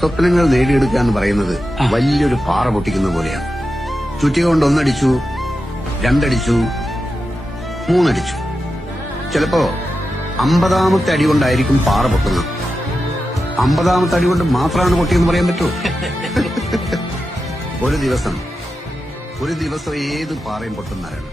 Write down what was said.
സ്വപ്നങ്ങൾ നേടിയെടുക്കുക എന്ന് പറയുന്നത് വലിയൊരു പാറ പൊട്ടിക്കുന്ന പോലെയാണ്. ചുറ്റിക കൊണ്ട് 1 അടിച്ചു, 2 അടിച്ചു, 3 അടിച്ചു. ചിലപ്പോ 50ാമത്തെ അടി കൊണ്ടായിരിക്കും പാറ പൊട്ടുന്നത്. 50ാമത്തെ അടി കൊണ്ട് മാത്രമാണ് പൊട്ടിയെന്ന് പറയാൻ പറ്റുമോ? ഒരു ദിവസം ഏത് പാറയും പൊട്ടുന്നവരാണ്.